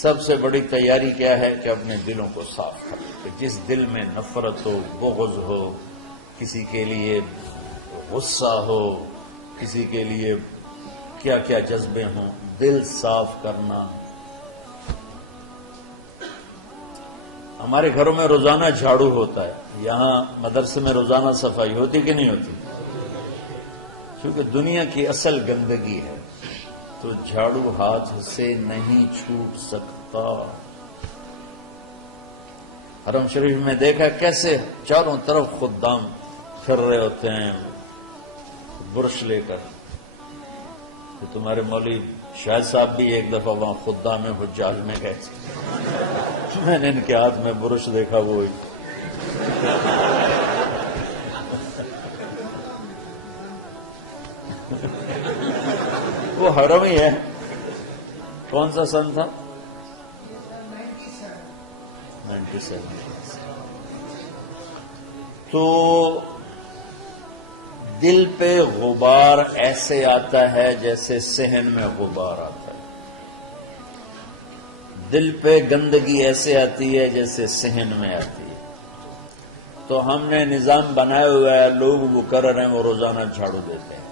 سب سے بڑی تیاری کیا ہے کہ اپنے دلوں کو صاف کر لیں، کہ جس دل میں نفرت ہو، بغض ہو، کسی کے لیے غصہ ہو، کسی کے لیے کیا کیا جذبے ہوں، دل صاف کرنا. ہمارے گھروں میں روزانہ جھاڑو ہوتا ہے، یہاں مدرسے میں روزانہ صفائی ہوتی کہ نہیں ہوتی؟ کیونکہ دنیا کی اصل گندگی ہے تو جھاڑو ہاتھ سے نہیں چھوٹ سکتا. حرم شریف میں دیکھا کیسے چاروں طرف خدام پھر رہے ہوتے ہیں برش لے کر. تو تمہارے مولوی شاہد صاحب بھی ایک دفعہ وہاں خدام حجاج میں گئے تھے، میں نے ان کے ہاتھ میں برش دیکھا. وہی وہ حرم ہی ہے. کون سا سن تھا؟ 97. تو دل پہ غبار ایسے آتا ہے جیسے صحن میں غبار آتا ہے. دل پہ گندگی ایسے آتی ہے جیسے صحن میں آتی ہے. تو ہم نے نظام بنایا ہوا ہے، لوگ وہ کر رہے ہیں، وہ روزانہ جھاڑو دیتے ہیں.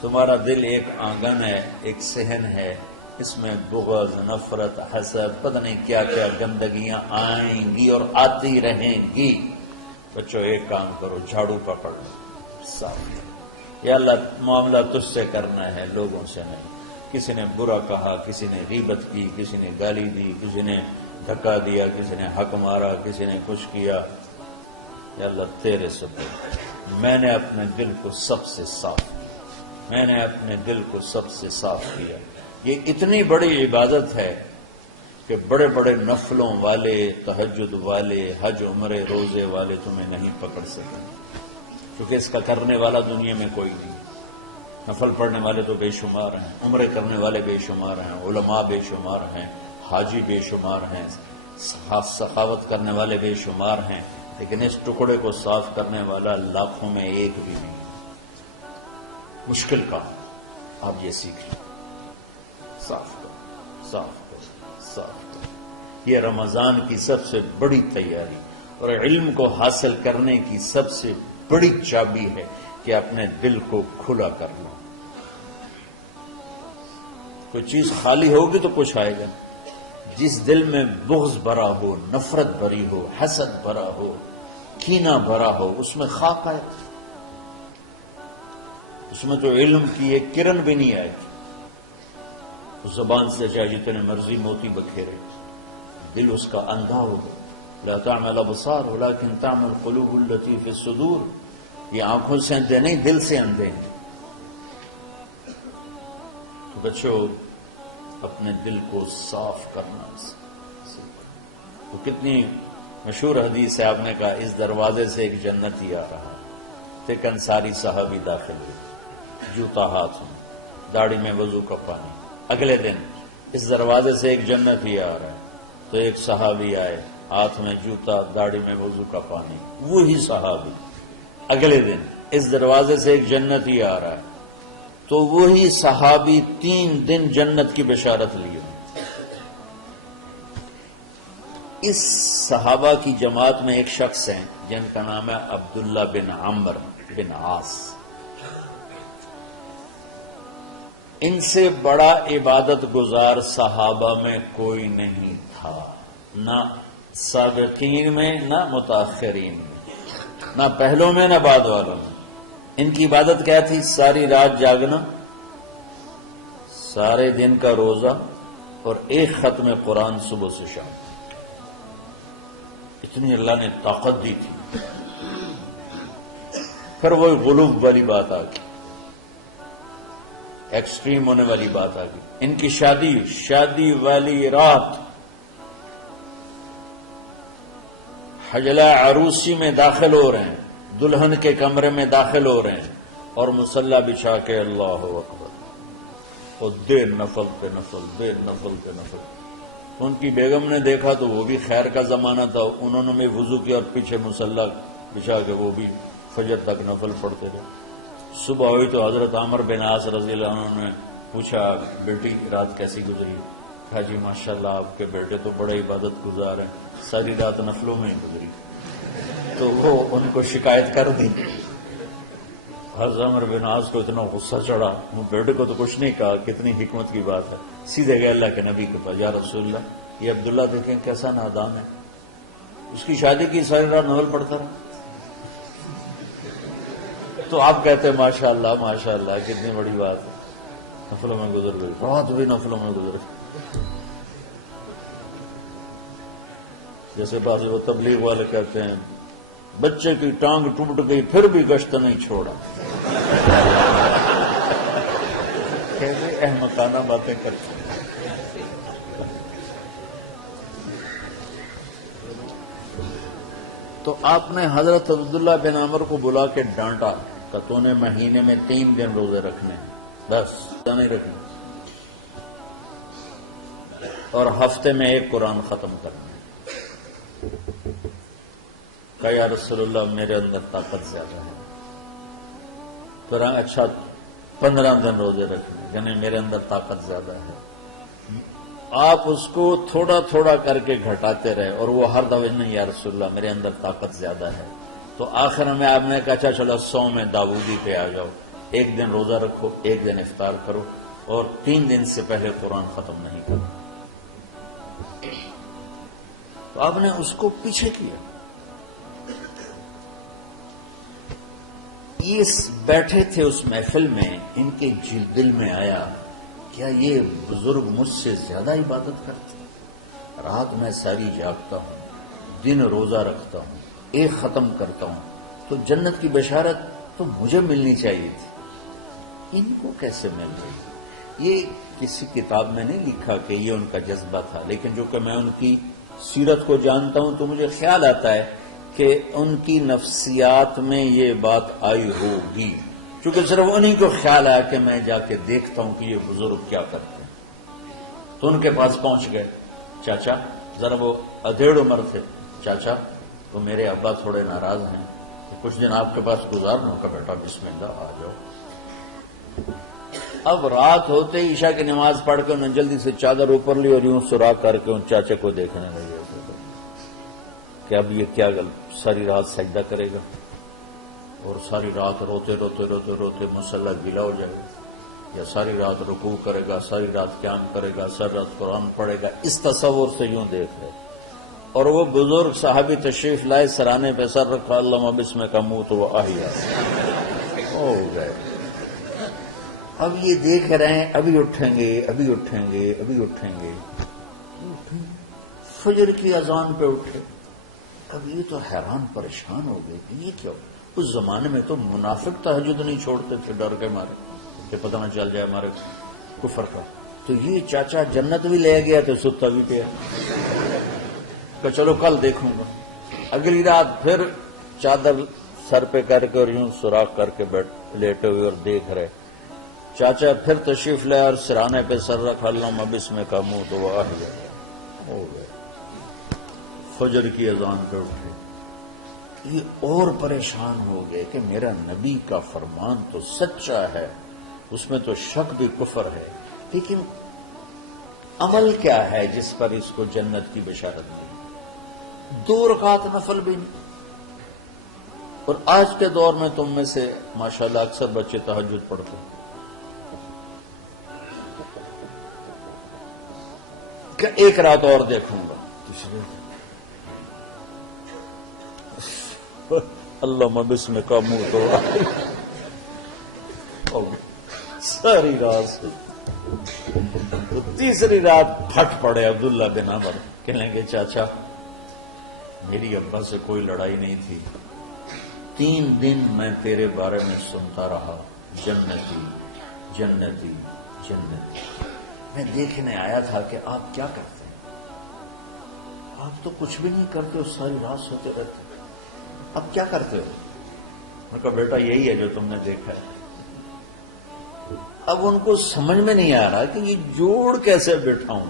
تمہارا دل ایک آنگن ہے، ایک صحن ہے، اس میں بغض، نفرت، حسد، پتہ نہیں کیا کیا گندگیاں آئیں گی اور آتی رہیں گی. بچوں ایک کام کرو، جھاڑو پکڑ لو، صاف کرو. یا اللہ معاملہ تجھ سے کرنا ہے، لوگوں سے نہیں. کسی نے برا کہا، کسی نے غیبت کی، کسی نے گالی دی، کسی نے دھکا دیا، کسی نے حق مارا، کسی نے کچھ کیا. یا اللہ تیرے سپرد میں نے اپنے دل کو سب سے صاف کیا، میں نے اپنے دل کو سب سے صاف کیا. یہ اتنی بڑی عبادت ہے کہ بڑے بڑے نفلوں والے، تہجد والے، حج عمرے روزے والے تمہیں نہیں پکڑ سکیں، کیونکہ اس کا کرنے والا دنیا میں کوئی نہیں. نفل پڑھنے والے تو بے شمار ہیں، عمرے کرنے والے بے شمار ہیں، علماء بے شمار ہیں، حاجی بے شمار ہیں، سخاوت کرنے والے بے شمار ہیں، لیکن اس ٹکڑے کو صاف کرنے والا لاکھوں میں ایک بھی نہیں. مشکل کام، آپ یہ سیکھ لیں. صاف کرو، صاف کرو، صاف کرو. یہ رمضان کی سب سے بڑی تیاری اور علم کو حاصل کرنے کی سب سے بڑی چابی ہے کہ اپنے دل کو کھلا کر لو. کوئی چیز خالی ہوگی تو کچھ آئے گا. جس دل میں بغض بھرا ہو، نفرت بھری ہو، حسد بھرا ہو، کینہ بھرا ہو، اس میں خاک آئے، اس میں تو علم کی ایک کرن بھی نہیں آئے. اس زبان سے چاہے جتنے مرضی موتی بکھیرے، دل اس کا اندھا ہو گیا. لا تعمل الابصار ولكن تعمل القلوب التي في الصدور. یہ آنکھوں سے اندھے نہیں، دل سے اندھے ہیں. تو بچوں اپنے دل کو صاف کرنا سیکھو. تو کتنی مشہور حدیث ہے، آپ نے کہا اس دروازے سے ایک جنتی آ رہا. ایک انصاری صحابی داخل ہوئے، جوتا ہاتھ میں، داڑھی میں وضو کا پانی. اگلے دن اس دروازے سے ایک جنتی آ رہا ہے، تو ایک صحابی آئے، ہاتھ میں جوتا، داڑھی میں وضو کا پانی. وہی صحابی اگلے دن اس دروازے سے ایک جنتی آ رہا ہے، تو وہی صحابی 3 دن جنت کی بشارت لیے. اس صحابہ کی جماعت میں ایک شخص ہیں جن کا نام ہے عبداللہ بن عمرو بن عاص. ان سے بڑا عبادت گزار صحابہ میں کوئی نہیں تھا، نہ سابقین میں، نہ متاخرین میں، نہ پہلوں میں، نہ بعد والوں میں. ان کی عبادت کیا تھی؟ ساری رات جاگنا، سارے دن کا روزہ، اور ایک ختم قرآن صبح سے شام. اتنی اللہ نے طاقت دی تھی. پھر وہی غلوب والی بات آ گئی، ایکسٹریم ہونے والی بات آ گئی. ان کی شادی والی رات حجلہ عروسی میں داخل ہو رہے ہیں، دلہن کے کمرے میں داخل ہو رہے ہیں، اور مصلی بچھا کے اللہ اکبر، اور دیر نفل پہ نفل، دیر نفل پہ نفل. ان کی بیگم نے دیکھا تو وہ بھی خیر کا زمانہ تھا، انہوں نے بھی وضو کیا اور پیچھے مصلی بچھا کے وہ بھی فجر تک نفل پڑھتے رہے. صبح ہوئی تو حضرت عمرو بن عاص رضی اللہ عنہ نے پوچھا، بیٹی رات کیسی گزری؟ کہا جی ماشاءاللہ آپ کے بیٹے تو بڑے عبادت گزار ہیں، ساری رات نفلوں میں ہی گزری۔ تو وہ ان کو شکایت کر دی۔ حضرت عمر بن عاص کو اتنا غصہ چڑھا، وہ بیٹے کو تو کچھ نہیں کہا، کتنی حکمت کی بات ہے، سیدھے گئے اللہ کے نبی کے پاس، یا رسول اللہ یہ عبداللہ دیکھیں کیسا نادان ہے، اس کی شادی کی ساری رات نفل پڑھتا رہا۔ تو آپ کہتے ہیں ماشاءاللہ ماشاءاللہ کتنی بڑی بات ہے، نفلوں میں گزر گئی، رات بھی نفلوں میں گزر گئی۔ جیسے بعض وہ تبلیغ والے کہتے ہیں بچے کی ٹانگ ٹوٹ گئی پھر بھی گشت نہیں چھوڑا، کیسے احمقانہ باتیں کرتے ہیں۔ تو آپ نے حضرت عبداللہ بن عمر کو بلا کے ڈانٹا کہ تو نے مہینے میں 3 دن روزے رکھنے ہیں، بس نہیں رکھنے، اور ہفتے میں 1 قرآن ختم کرنا ہے۔ کہا یا رسول اللہ میرے اندر طاقت زیادہ ہے۔ تو اچھا 15 دن روزے رکھنے، یعنی میرے اندر طاقت زیادہ ہے۔ آپ اس کو تھوڑا تھوڑا کر کے گھٹاتے رہے، اور وہ ہر دفعہ نہیں یا رسول اللہ میرے اندر طاقت زیادہ ہے۔ تو آخر میں آپ نے کہا اچھا چلو 100 میں داؤدی پہ آ جاؤ، 1 دن روزہ رکھو، 1 دن افطار کرو، اور 3 دن سے پہلے قرآن ختم نہیں کرو۔ تو آپ نے اس کو پیچھے کیا۔ یہ بیٹھے تھے اس محفل میں، ان کے دل میں آیا کیا یہ بزرگ مجھ سے زیادہ عبادت کرتے ہیں؟ رات میں ساری جاگتا ہوں، دن روزہ رکھتا ہوں، 1 ختم کرتا ہوں، تو جنت کی بشارت تو مجھے ملنی چاہیے تھی، ان کو کیسے مل رہی؟ یہ کسی کتاب میں نہیں لکھا کہ یہ ان کا جذبہ تھا، لیکن جو کہ میں ان کی سیرت کو جانتا ہوں تو مجھے خیال آتا ہے کہ ان کی نفسیات میں یہ بات آئی ہوگی، کیونکہ صرف انہی کو خیال آیا کہ میں جا کے دیکھتا ہوں کہ یہ بزرگ کیا کرتے ہیں۔ تو ان کے پاس پہنچ گئے، چاچا ذرا، وہ ادھیڑ عمر تھے، چاچا تو میرے ابا تھوڑے ناراض ہیں، کچھ دن آپ کے پاس گزارنا کا، بیٹا بسم اللہ آ جاؤ۔ اب رات ہوتے ہی عشاء کی نماز پڑھ کے انہوں نے جلدی سے چادر اوپر لی اور یوں سراغ کر کے ان چاچے کو دیکھنے لگے کہ اب یہ کیا ساری رات سجدہ کرے گا، اور ساری رات روتے روتے روتے روتے مصلی گیلا ہو جائے گا، یا ساری رات رکوع کرے گا، ساری رات قیام کرے گا، ساری رات قرآن پڑھے گا، اس تصور سے یوں دیکھ رہے۔ اور وہ بزرگ صحابی تشریف لائے، سرانے پہ سر رکھا، اللہ بسم کا منہ تو وہ آہیا ہو گئے۔ اب یہ دیکھ رہے ہیں ابھی اٹھیں گے، ابھی اٹھیں گے، ابھی اٹھیں گے، فجر کی اذان پہ اٹھے۔ اب یہ تو حیران پریشان ہو گئے کہ یہ کیا؟ اس زمانے میں تو منافق تہجد نہیں چھوڑتے تھے ڈر کے مارے کہ پتہ نہ چل جائے ہمارے کفر کا، تو یہ چاچا جنت بھی لے گیا تو ستا بھی پیا کہ چلو کل دیکھوں گا۔ اگلی رات پھر چادر سر پہ کر کے اور یوں سوراخ کر کے لیٹے ہوئے اور دیکھ رہے۔ چاچا پھر تشریف لے اور سرانے پہ سر رکھا، اللہ بسم کا منہ تو وہ آہیا ہو گئے۔ فجر کی اذان پہ اٹھے، یہ اور پریشان ہو گئے کہ میرا نبی کا فرمان تو سچا ہے، اس میں تو شک بھی کفر ہے، لیکن عمل کیا ہے جس پر اس کو جنت کی بشارت ملی؟ 2 رکعت نفل بھی نہیں۔ اور آج کے دور میں تم میں سے ماشاءاللہ اکثر بچے تہجد پڑھتے ہیں کہ 1 رات اور دیکھوں گا، اللہ بسم کا منہ تو ساری رات سے۔ تو تیسری رات پھٹ پڑے عبداللہ بن عمر، کہنے لگے چاچا میری ابا سے کوئی لڑائی نہیں تھی، 3 دن میں تیرے بارے میں سنتا رہا، جنتی جنتی جنتی۔ میں دیکھنے آیا تھا کہ آپ کیا کرتے ہیں، آپ تو کچھ بھی نہیں کرتے ہو، ساری رات سوتے رہتے، اب کیا کرتے ہو؟ میں کہا بیٹا یہی ہے جو تم نے دیکھا ہے۔ اب ان کو سمجھ میں نہیں آ رہا کہ یہ جوڑ کیسے بٹھاؤں،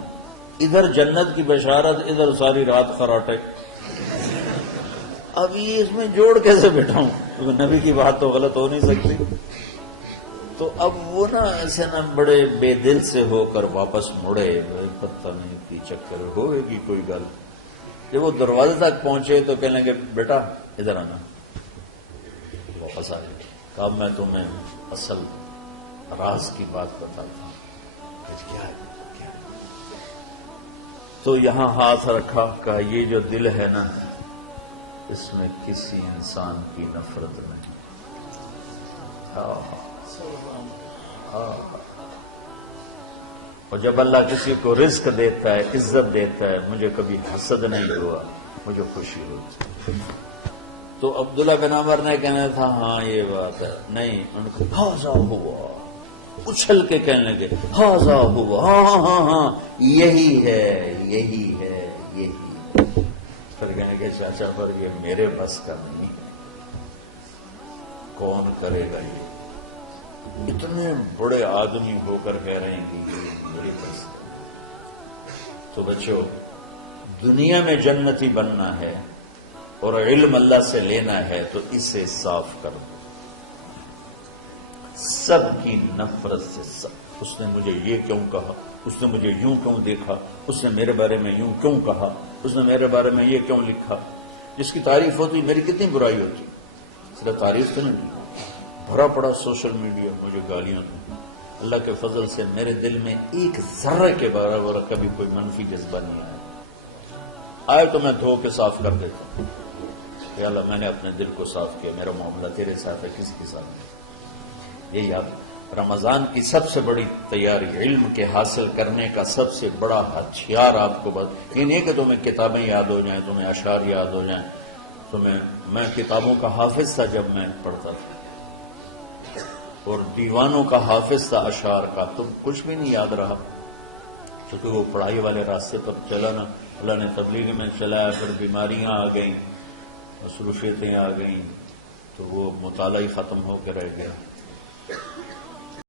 ادھر جنت کی بشارت، ادھر ساری رات خراٹے، اب یہ اس میں جوڑ کیسے بٹھاؤں، کیونکہ نبی کی بات تو غلط ہو نہیں سکتی۔ تو اب وہ نا ایسے نا بڑے بے دل سے ہو کر واپس مڑے، پتہ نہیں کی چکر ہوئے گی کوئی گل۔ جب وہ دروازے تک پہنچے تو کہنے لگے بیٹا ادھر آنا، واپس آ گئے۔ کہا میں تمہیں اصل راز کی بات بتاتا ہوں۔ کیا ہے؟ تو یہاں ہاتھ رکھا، کہا یہ جو دل ہے نا اس میں کسی انسان کی نفرت نہیں۔ اور جب اللہ کسی کو رزق دیتا ہے، عزت دیتا ہے، مجھے کبھی حسد نہیں ہوا، مجھے خوشی ہوتی۔ تو عبداللہ بن عمر نے کہنا تھا ہاں یہ بات ہے، نہیں، ان کو ہاذا ہوا، اچھل کے کہنے لگے ہاذا ہوا، ہاں ہاں ہاں ہاں یہی ہے یہی ہے یہی۔ پھر کہنے کہ چاچا پر یہ میرے بس کا نہیں ہے، کون کرے گا یہ؟ اتنے بڑے آدمی ہو کر کہہ رہے ہیں کہ یہ میرے بس کا۔ تو بچوں، دنیا میں جنتی بننا ہے اور علم اللہ سے لینا ہے تو اسے صاف کر دو، سب کی نفرت سے۔ سب، اس نے مجھے یہ کیوں کہا، اس نے مجھے یوں کیوں دیکھا، اس نے میرے بارے میں یوں کیوں کہا، اس نے میرے بارے میں یہ کیوں لکھا۔ جس کی تعریف ہوتی میری کتنی برائی ہوتی، صرف تعریف تو نہیں، بھرا پڑا سوشل میڈیا مجھے گالیاں دیں۔ اللہ کے فضل سے میرے دل میں ایک ذرے کے برابر کبھی کوئی منفی جذبہ نہیں آیا، آئے تو میں دھو کے صاف کر دیتا ہوں کہ اللہ میں نے اپنے دل کو صاف کیا، میرا معاملہ تیرے ساتھ ہے، کسی کے ساتھ نہیں۔ یہی آپ رمضان کی سب سے بڑی تیاری، علم کے حاصل کرنے کا سب سے بڑا ہتھیار آپ کو بس یہ نہیں کہ تمہیں کتابیں یاد ہو جائیں، تمہیں اشعار یاد ہو جائیں، میں کتابوں کا حافظ تھا جب میں پڑھتا تھا، اور دیوانوں کا حافظ تھا اشعار کا، تم کچھ بھی نہیں یاد رہا، کیونکہ وہ پڑھائی والے راستے پر چلا نا، اللہ نے تبلیغ میں چلایا، پھر بیماریاں آ گئیں، مصروفیتیں آ گئیں، تو وہ مطالعہ ہی ختم ہو کے رہ گیا۔